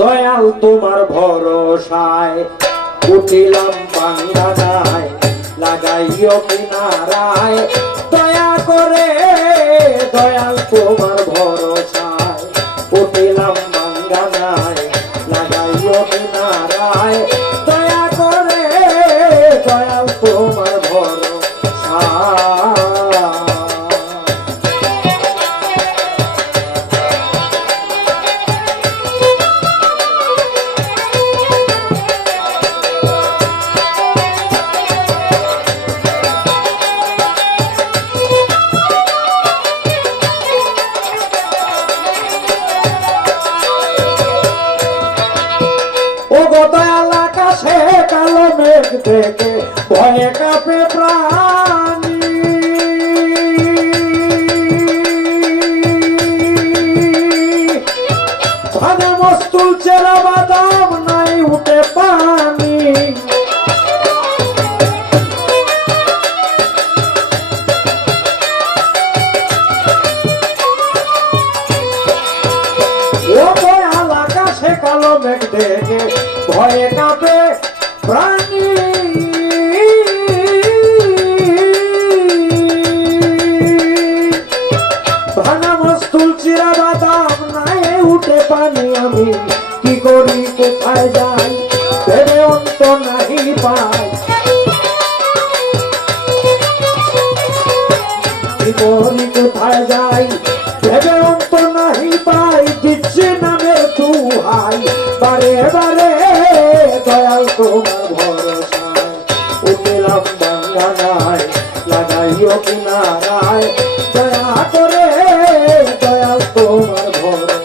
দয়াল তোমার ভরসায় উঠিলাম বাঙ্গানায় লাগাইও কিনারায় দয়া করে দয়াল তোমার ভরসায় উঠিলাম বাঙ্গানায় লাগাইও কিনারায় দয়া করে দয়াল তোমার ভরসায়। কালো মেঘ থেকে ভয়ে কাঁপে প্রাণী ধানে মস্তুল চেরা বাদাম নাই উঠে পানি ও দয়াল আকাশে কালো মেঘ থেকে ভয়ে কাঁপে প্রাণী ভানা মস্তুল চিরা বাদাম নাই উঠে পানি আমি কি করি কোথায় যাই ভেবে অন্ত নাহি পাই কি করি কোথায় যাই ভেবে অন্ত নাহি পাই দিচ্ছে নামের দুহাই বারে বারে দয়াল তোমার ভরসায় উঠিলাম বাঙ্গানায় লাগাইও কিনারায় দয়া করে দয়াল তোমার ভরসায়।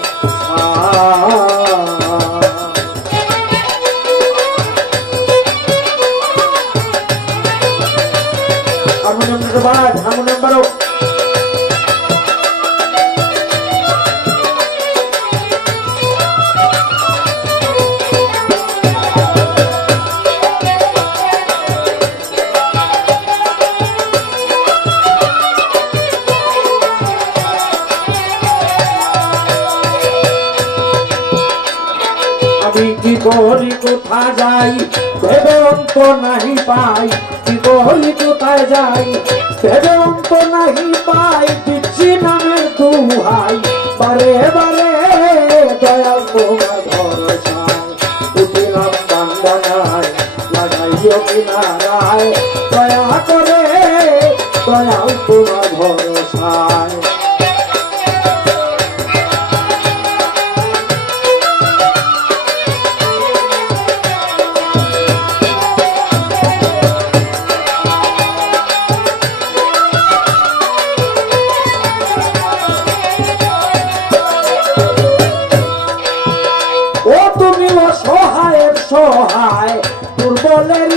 হারমোনিয়াম বারো কি করি কোথায় যাই ভেবে অন্ত নাহি পাই কি করি কোথায় যাই ভেবে অন্ত নাহি পাই দিচ্ছি নামের দুহাই বারে বারে দয়াল তোমার ভরসায় উঠিলাম বাঙ্গানায় লাগাইও কিনারায় দয়া করে দয়াল তোমার ভরসায়। সহায় দুর্বলের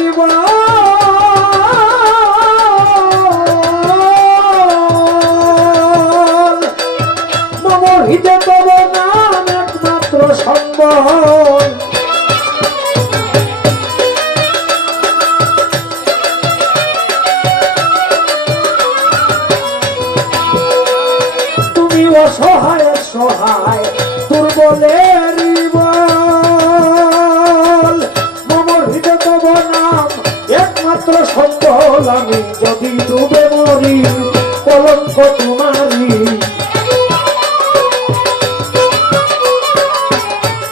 মমর হৃদে তব নাম একমাত্র সম্বল তুমি অসহায় সহায় দুর্বলের একমাত্র সম্বল আমি যদি ডুবে মরি কলঙ্ক তোমারি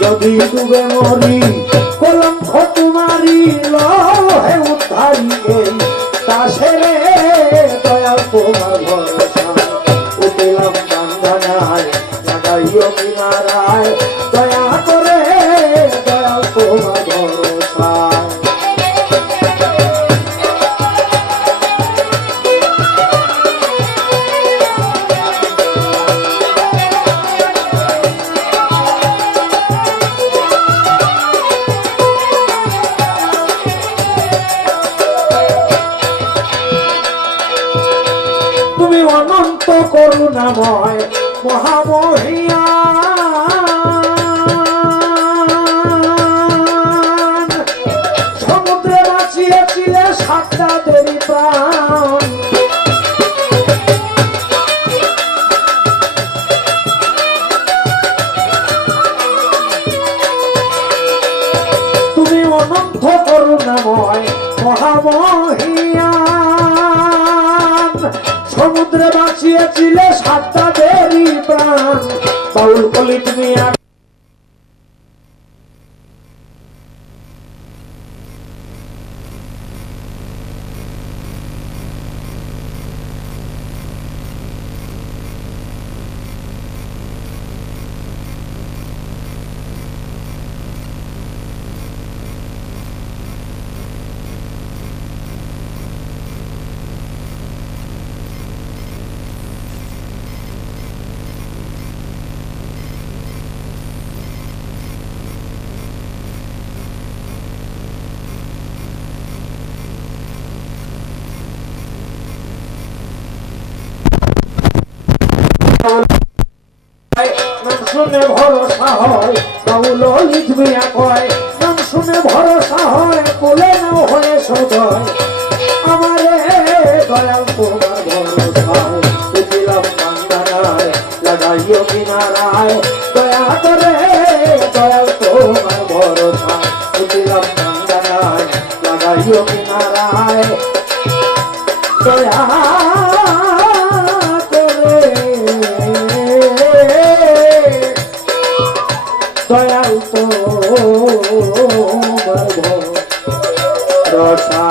যদি ডুবে মরি কলঙ্ক তোমারি লহে উদ্ধারি এই দাসেরে দয়াল তোমার ভরসায় উঠিলাম বাঙ্গানায় লাগাইও কিনারায় দয়া করে দয়াল তোমার ভরসায়। তুমি অনন্ত করুণাময় মহামহিয়ান সমুদ্রে বাঁচিয়েছিলে সাতটাদেরই প্রাণ করুণাময় মহামহিয়ান সমুদ্রে বাঁচিয়েছিল সাতটাদেরই প্রাণ বাউল কলি তুমি নাম শুনে ভরসা হয় বাউল লিখবিয়া কয় নাম শুনে ভরসা হয় কোলে নাও হয়ে সদয় আমারে দয়াল তোমার ভরসায় দিলাম কান্দানায় লাগাইও কিনারায় দয়া করে দয়াল তোমার ভরসায় দিলাম কান্দানায় লাগাইও কিনারায় দয়া দয়াল তোমার ভরসা